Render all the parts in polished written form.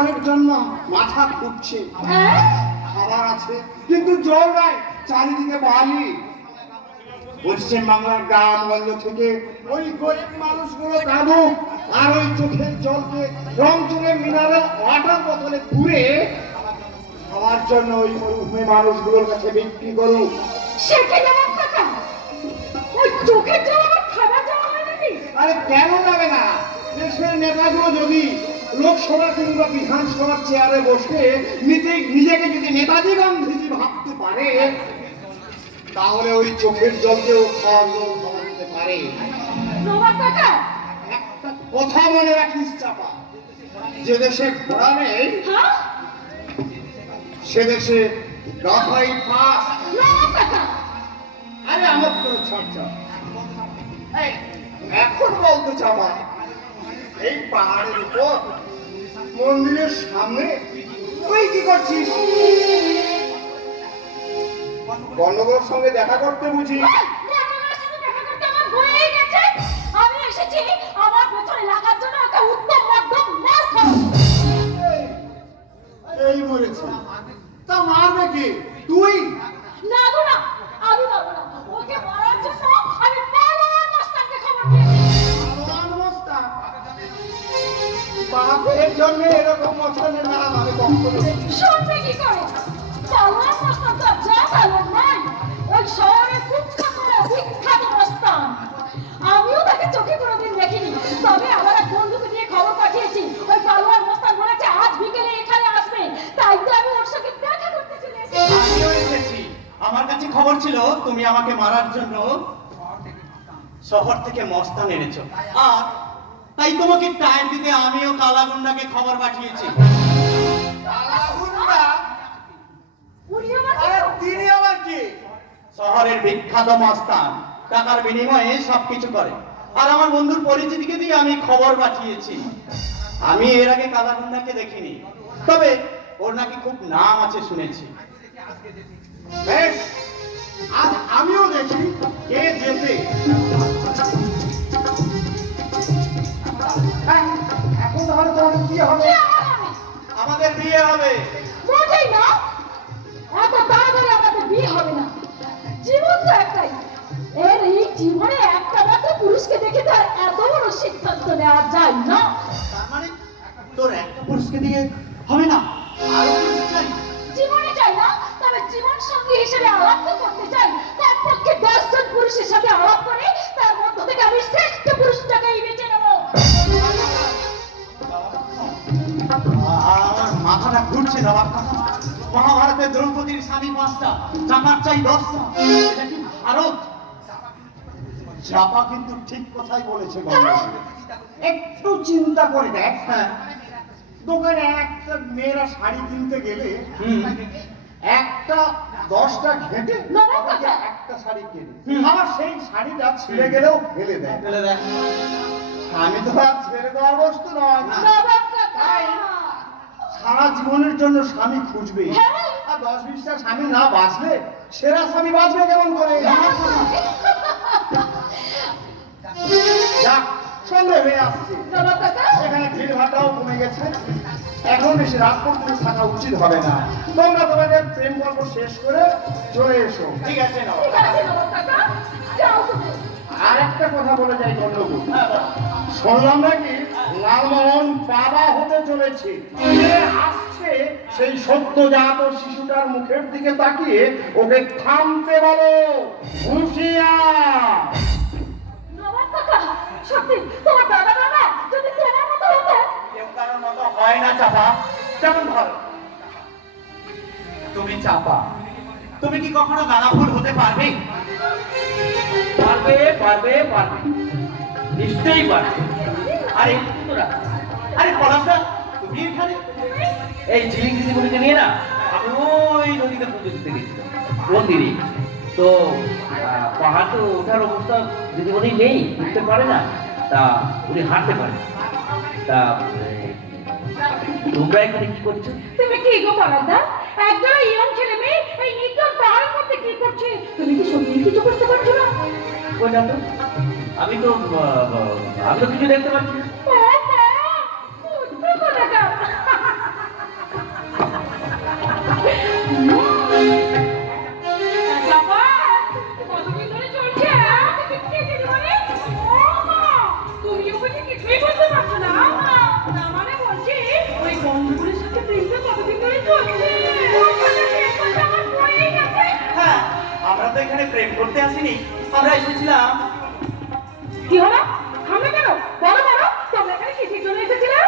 জলের জন্য মাথা ঘুরছে। খাবার আছে কিন্তু জল নাই, চারিদিকে বালি। পশ্চিম বাংলার গ্রামগঞ্জ থেকে ওই গরিব মানুষগুলো কাঁদুক আর ওই চোখের জলকে রংচঙে মিনারেল ওয়াটার বোতলে ঘুরে খাওয়ার জন্য ওই মরুভূমি মানুষগুলোর কাছে বিক্রি করুক। আরে কেন যাবে না? দেশের নেতাগুলো যদি লোকসভা কিংবা বিধানসভার চেয়ারে বসে নিজেকে যদি নেতাজি গান্ধীজি ভাবতে পারে, তাহলে ওই চোখের জলকেও খাওয়ার জল খাওয়া যেতে পারে। একটা কথা মনে রাখিস চাপা, যে দেশে ঘোড়া নেই সে দেশে গাধাই পাস। আরে আমার তো ছাড়। এখন বলতো চাপা, এই পাহাড়ের উপর মন্দিরের সামনে তুই কি করছিস? গণগোর সঙ্গে দেখা করতে বুঝি? এই মরেছে, তা মারবে কি? তুই? না গো না, আমি মারবো না। ওকে মারার জন্য আমি পালোয়ান মস্তানকে খবর দিয়েছি। পালোয়ান মস্তান? বাপের জন্য এরকম মস্তানের নাম আমি কখনো শুনবে কি করে? পালোয়ান মস্তান তো যা পালোয়ান নাই, ওই শহরে বিখ্যাত মস্তান। আমিও তাকে চোখে কোনোদিন দেখিনি, তবে আমার এক বন্ধুকে দিয়ে খবর পাঠিয়েছি। ওই পালোয়ান মস্তান বলেছে আজ বিকেলে এখানে আসবে, তাই তো আমি ওর সঙ্গে দেখা করতে চলে এসেছি। আমিও এসেছি। আমার কাছে খবর ছিল তুমি আমাকে মারার জন্য শহর থেকে মস্তান এনেছো, আর তাই তোমাকে টাইম দিতে আমিও কালাগুন্ডাকে খবর পাঠিয়েছি। কালাগুন্ডা? তিনি আবার কি? শহরের বিখ্যাত মস্তান, টাকার বিনিময়ে সবকিছু করে। আর আমার বন্ধুর পরিচিতিকে দিয়ে আমি খবর পাঠিয়েছি। আমি এর আগে কালাগুন্ডাকে দেখিনি, তবে ওর নাকি খুব নাম আছে শুনেছি। বেশ, আজ আমিও দেখি কে যেতে। এখন তাহলে তোমাদের কি হবে? আমাদের বিয়ে হবে। মোটেই না, এত তাড়াতাড়ি আমাদের বিয়ে হবে না। জীবন তো একটাই, এর এই জীবনে একটা মাত্র পুরুষকে দেখে তার এত বড় সিদ্ধান্ত নেওয়া যায় না। তার মানে তোর একটা পুরুষকে দিয়ে হবে না, আরো পুরুষ চাই? জীবনে চাই না, তবে জীবন সঙ্গী হিসেবে আলাপ তো করতে চাই। তার পক্ষে 10 জন পুরুষের সাথে আলাপ করে তার মধ্য থেকে আমি শ্রেষ্ঠ পুরুষটাকেই বেছে নেব। আমার মাথাটা ঘুরছে বাবা। মহাভারতে দ্রৌপদীর স্বামী 5টা, চাপার চাই 10টা। এটা কি ভারত? চাপা কিন্তু ঠিক কথাই বলেছে। একটু চিন্তা করে দেখ, দোকানে একটা মেয়েরা শাড়ি কিনতে গেলে একটা 10টা ঘেটে একটা শাড়ি কেনে, আবার সেই শাড়িটা ছিঁড়ে গেলেও ফেলে দেয়। স্বামী তো আর ছেড়ে দেওয়ার বস্তু নয়। তাই সারা জীবনের জন্য স্বামী খুঁজবে, আর 10-20টা স্বামী না বাঁচলে সেরা স্বামী বাঁচবে কেমন করে? যাক, সন্ধ্যে হয়ে আসছে, এখানে ভিড় ভাড়টাও কমে গেছে। এখন বেশি রাত পর্যন্ত থাকা উচিত হবে না। তোমরা তোমাদের প্রেম গল্প শেষ করে চলে এসো। ঠিক আছে না? আর একটা কথা বলে যাই বন্ধু, শুনলাম নাকি লালমোহন বাবা হতে চলেছে। সে আসছে, সেই সদ্যজাত শিশুটার মুখের দিকে তাকিয়ে ওকে থামতে বলো। হুঁশিয়ার! সত্যি তোমার দাদা বাবা যদি তোমার মতো হতো? কেউ কারোর মতো হয় না চাপা। যেমন ধরো তুমি চাপা, তুমি কি কখনো গাঁদা ফুল হতে পারবে? পারবে পারবে পারবে, নিশ্চয়ই পারবে। আরে তোরা, আরে পলাশদা, তুমি এখানে? এই ঝিলিক দিদিমণিকে নিয়ে না আমি ওই নদীতে পুজো দিতে গেছিলাম মন্দিরে। তো পাহাড় তো ওঠার অবস্থা দিদিমণি নেই, উঠতে পারে না, তা উনি হাঁটতে পারে। তা তোমরা এখানে কি করছো? তুমি কি গো পরাদা, একজন ইয়ং ছেলে মেয়ে এই নির্জন পাহাড়ের মধ্যে কি করছে? তুমি কি সত্যি কিছু করতে পারছো না? ওই না তো, আমি তো কিছু দেখতে পাচ্ছি না। এখানে প্রেম করতে আসিনি, আমরা এসেছিলাম। কি হলো? আমরা কেন? বলো বলো, তোমরা এখানে কিসের জন্য এসেছিলে?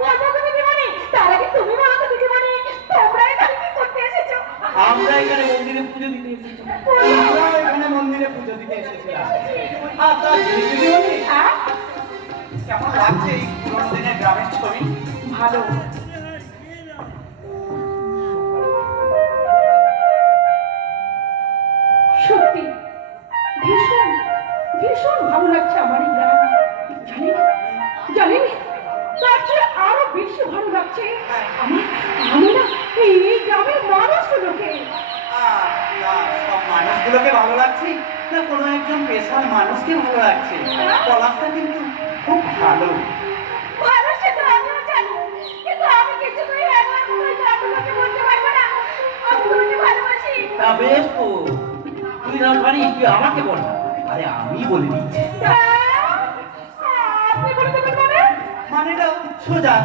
বলবো তো দিদিমণি, তার আগে তুমি বলো তো দিদিমণি, তোমরা এখানে কি করতে এসেছো? আমরা এখানে মন্দিরে পুজো দিতে এসেছি। আমরা এখানে মন্দিরে পুজো দিতে এসেছিলাম। আচ্ছা দিদিমণি, হ্যাঁ? কেমন লাগছে এই পুরোনো দিনের গ্রামের ছবি? ভালো। সত্যি ভীষণ ভীষণ ভালো লাগছে আমার এই গ্রাম। জানেন তার চেয়ে আরো বেশি ভালো লাগছে আমার আমি না এই গ্রামের মানুষগুলোকে। না, সব মানুষগুলোকে ভালো লাগছে না কোনো একজন পেশার মানুষকে ভালো লাগছে? পলাশটা কিন্তু খুব ভালো। ভালো সেটা আমিও জানি, কিন্তু আমি কিছুতেই একবার ওই গ্রামগুলোকে বলতে পারবো না আমি ওদেরকে ভালোবাসি। তা বেশ তো, তুই না পারিস তুই আমাকে বল। আরে আমি বলে দিচ্ছি। আপনি বলে দেবেন মানে? মানেটাও সোজা,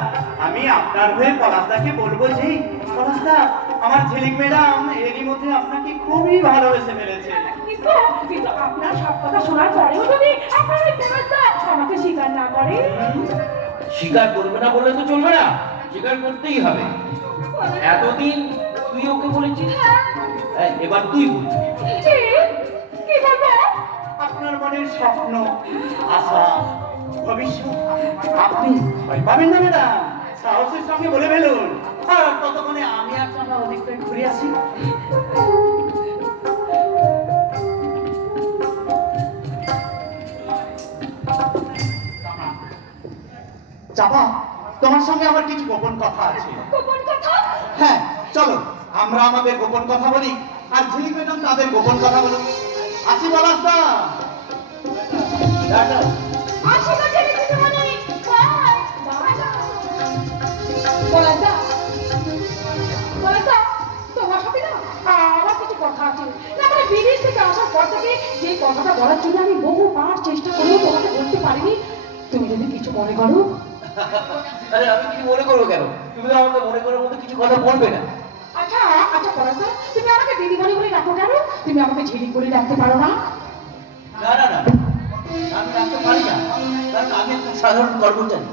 আমি আপনার হয়ে পলাশদাকে বলবো যে পলাশদা, আমার ঝিলিক ম্যাডাম এরই মধ্যে আপনাকে খুবই ভালোবেসে ফেলেছে। কিন্তু কিন্তু আপনার সব কথা শোনার পরেও যদি আপনার এই পলাশদা আমাকে স্বীকার না করে? স্বীকার করবে না বললে তো চলবে না, স্বীকার করতেই হবে। এতদিন তুই ওকে বলেছিস, এবার তুই বলছিস। কি বলবো? আপনার মনের স্বপ্ন, আশা, ভবিষ্যৎ আপনি ভয় পাবেন না ম্যাডাম, সাহসের সঙ্গে বলে ফেলুন। আর ততক্ষণে আমি আর চাঁদা অনেকটা ঘুরে আসি। চাপা, তোমার সঙ্গে আমার কিছু গোপন কথা আছে। গোপন কথা? হ্যাঁ, চলো আমরা আমাদের গোপন কথা বলি, আর ঝিলিক ম্যাডাম তাদের গোপন কথা বলুন। আসি পলাশদা। টাটা। আশীর্বাদ জানি দিদিমণি। বাই। পলাশদা, পলাশদা, তোমার সাথে না আমার কিছু কথা আছে। না মানে বিদেশ থেকে আসার পর থেকে যে কথাটা বলার জন্য আমি বহুবার চেষ্টা করেও তোমাকে বলতে পারিনি, তুমি যদি কিছু মনে করো। আরে আমি কিছু মনে করবো কেন? তুমি তো আমাকে মনে করার মতো কিছু কথা বলবে না। আচ্ছা আচ্ছা পলাশদা, তুমি আমাকে দিদিমণি বলে ডাকো কেন? তুমি আমাকে ঝিলিক বলে ডাকতে পারো না? না না না, আমি রাখতে পারি না, কারণ আমি একটা সাধারণ কর্মচারী।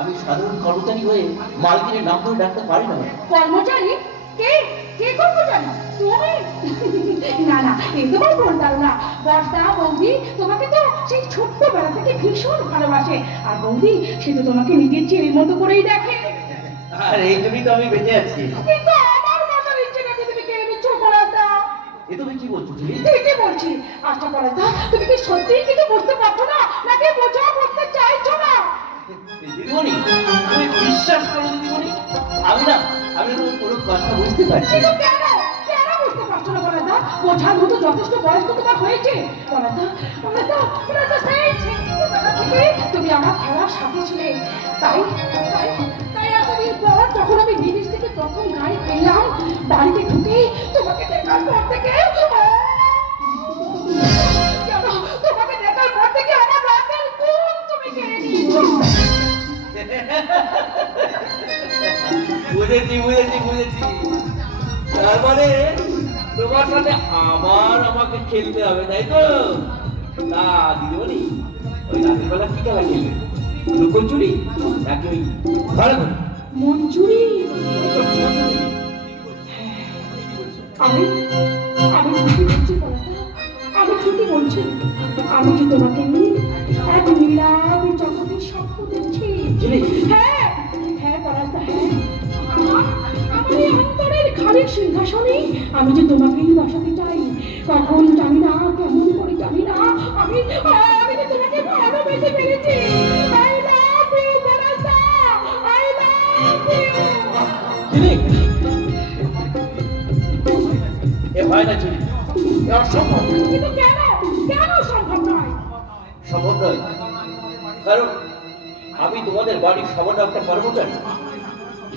আমি সাধারণ কর্মচারী হয়ে মালকিনের নাম ধরে ডাকতে পারি না। কর্মচারী? কে কে কর্মচারী? তুমি? না না, এই তোমার ভুল ধারণা। বর্দা বৌদি তোমাকে তো সেই ছোট্টবেলা থেকে ভীষণ ভালোবাসে, আর বৌদি সে তো তোমাকে নিজের ছেলের মতো করেই দেখে। আর এই জন্যই তো আমি বেঁচে আছি। কিন্তু আমার মনের ইচ্ছে না যে তুমি কেড়ে নিচ্ছ পড়াতা। এ তুমি কি বলছো ঝিলিক? ঠিকই বলছি। আচ্ছা পড়াতা, তুমি কি সত্যিই কিছু বুঝতে পারছো না, নাকি বোঝা করতে চাইছো না? দিদিমণি, তুমি বিশ্বাস করো দিদিমণি, আমি না কোনো কথা বুঝতে পারছি কিন্তু না। কেন কেন বুঝতে পারছো না পড়াতা? বোঝার মতো যথেষ্ট বয়স তো তোমার হয়েছে। পড়াতা, পড়াতা সেই ছোটবেলা থেকে তুমি আমার খেলার সাথে ছিলে। তাই তাই তাই এতদিন পর যখন আমি বিদেশ থেকে প্রথম গাড়ি পেলাম, বাড়িতে ঢুকে তোমাকে দেখার পর থেকে জানো, তোমাকে দেখার পর থেকে আমার রাতের ঘুম তুমি কেড়ে নিয়েছো। বুঝেছি। তার মানে তোমার সাথে আমাকে খেলতে হবে, তাই তো? তা দিদিমণি, ওই রাতের বেলা কি খেলা খেলবে? লুকোচুরি নাকি ওই ধরে ধরে? মঞ্জুরি, আমি আমি ঠিকই বলছি পলাশদা, আমি ঠিকই বলছি। আমি যে তোমাকে নিয়ে এক নীলাভি জগতের স্বপ্ন দেখছি। হ্যাঁ হ্যাঁ পলাশদা, হ্যাঁ। আমার এই অন্তরের খালির সিংহাসনে আমি যে তোমাকেই বসাতে চাই। কখন জানি না, কেমন করে জানি না, আমি আমি যে তোমাকে ভালোবেসে ফেলেছি। I love you, পলাশদা, I love you। ঝিলিক, এ হয় না ঝিলিক, এ অসম্ভব। কিন্তু কেন কেন সম্ভব নয়? সম্ভব নয় কারণ আমি তোমাদের বাড়ির সামান্য একটা কর্মচারী।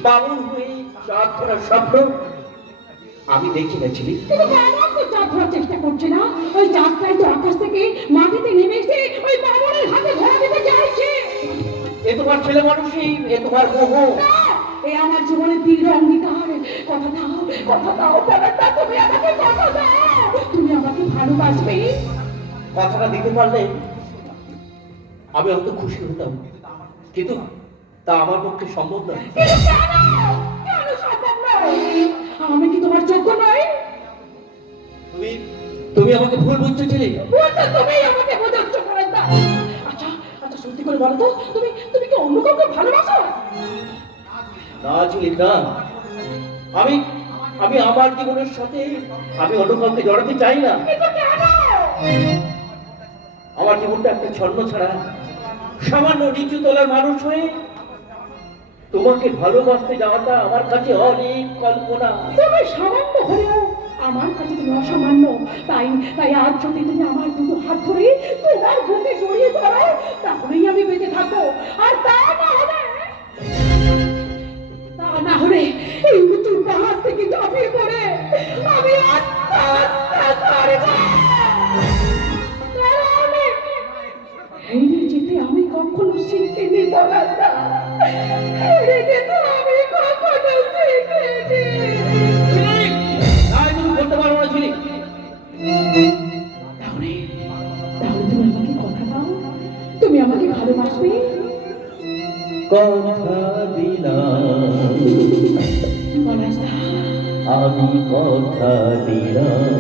বাবুর হয়ে চাঁদ ধরার স্বপ্ন আমি দেখি না ঝিলিক। কিন্তু কেন তো চাঁদ ধরার চেষ্টা করছে না? ওই চাঁদটাই তো আকাশ থেকে মাটিতে নেমে এসে ওই বাবুরের হাতে ধরা দিতে চাইছে। এ তোমার ছেলে মানুষই, এ তোমার মোহ। না, এই আমার জীবনের দৃঢ় অঙ্গীকার। কথা দাও, কথা দাও, পরাণদা, তুমি আমাকে কথা দাও, তুমি আমাকে ভালোবাসবে। কথাটা দিতে পারলে আমি অত খুশি হতাম, কিন্তু তা আমার পক্ষে সম্ভব নয়। কিন্তু কেন? কেন সম্ভব নয়? আমি কি তোমার যোগ্য নই? তুমি তুমি আমাকে ভুল বুঝছো ছেলে। বলছো তুমি আমাকে বোঝাচ্ছ পরাণদা। আচ্ছা আচ্ছা, সত্যি করে বলো তো, তুমি তুমি কি অন্য কাউকে ভালোবাসো? না ছেলে, না। আমি আমি আমার জীবনের সাথে আমি অন্য কাউকে জড়াতে চাই না। কিন্তু কেন? আমার জীবনটা একটা ছন্ন ছাড়া সামান্য নিচু তলার মানুষ হয়ে তোমাকে ভালোবাসতে যাওয়াটা আমার কাছে অনেক কল্পনা। তুমি সামান্য হলেও আমার কাছে তুমি অসামান্য। তাই তাই আজ যদি তুমি আমার দুটো হাত ধরে তোমার বুকে জড়িয়ে ধরো, তাহলেই আমি বেঁচে থাকবো। আর তা না হলে এই উঁচু পাহাড় থেকে ঝাঁপিয়ে পড়ে আমি আত্মহত্যা করবো। কারণ হেরে যেতে আমি কখনো শিখিনি পরাণদা, হেরে যেতে আমি কখনো শিখিনি। তাই তুমি বলতে পারো না ছেলে। তাহলে তাহলে তুমি আমাকে কথা দাও, তুমি আমাকে ভালোবাসবে। কথা দিলাম, পলাশদা, আমি কথা দিলাম,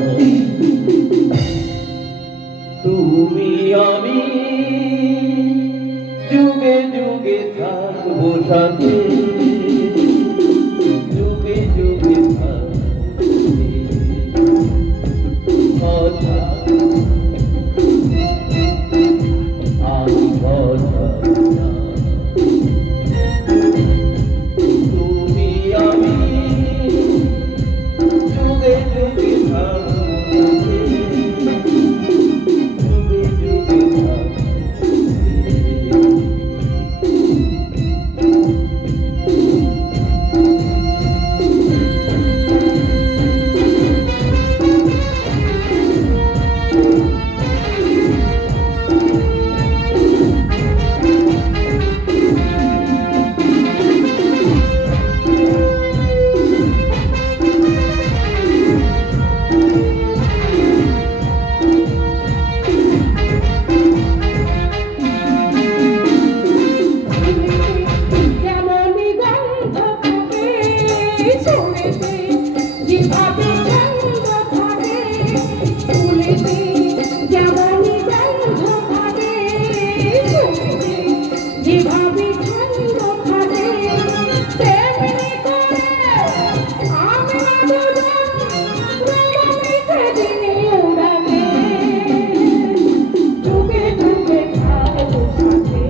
তুমি আমি যুগে যুগে থাকবো সাথে, যুগে যুগে থাকবো কথা, আমি কথা দিলাম, তুমি আমি যুগে যুগে থাকবো সাথে, যুগে যুগে থাকবো। যেমনই গন্ধ থাকে চুলেতে, যেভাবে ছন্দ থাকে চুলেতে, যেমনই গন্ধ থাকে চুলেতে, যেভাবে ছন্দ থাকে তেমনি করে আমরা দুজন প্রেমে দিনে উড়াবে, যুগে যুগে থাকবো সাথে।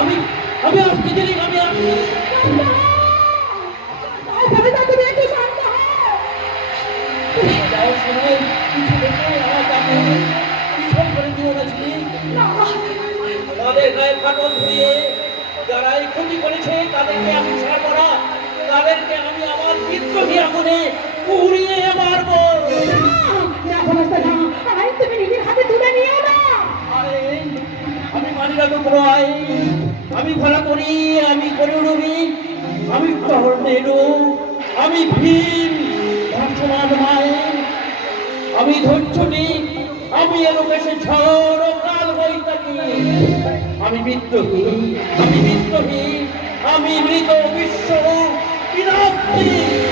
আমি আমি আসছি ছেলে, আমি আসছি। যাওয়ার সময় কিছু দেখে আমার কাছে পিছন করে দিও না ছেলে। তাদের গায়ে ফাটল ধরিয়ে যারা এই ক্ষতি করেছে তাদেরকে আমি ছাড়বো না, তাদেরকে আমি আমার বিদ্রোহী আগুনে পুড়িয়ে মারবো। তুমি নিজের হাতে তুলে নিও না। আরে, আমি মানি না তো কোনো আইন, আমি ভাড়া করি, আমি করুণবী, আমি টর্নেডো, আমি ভীম, বর্তমান মায়ের, আমি ধৈর্য নিই, আমি এলোকেশে ঝড় ও কাল বৈশাখী। আমি বিদ্রোহী, আমি বিদ্রোহী, আমি মৃত বিশ্ব বিনাশী।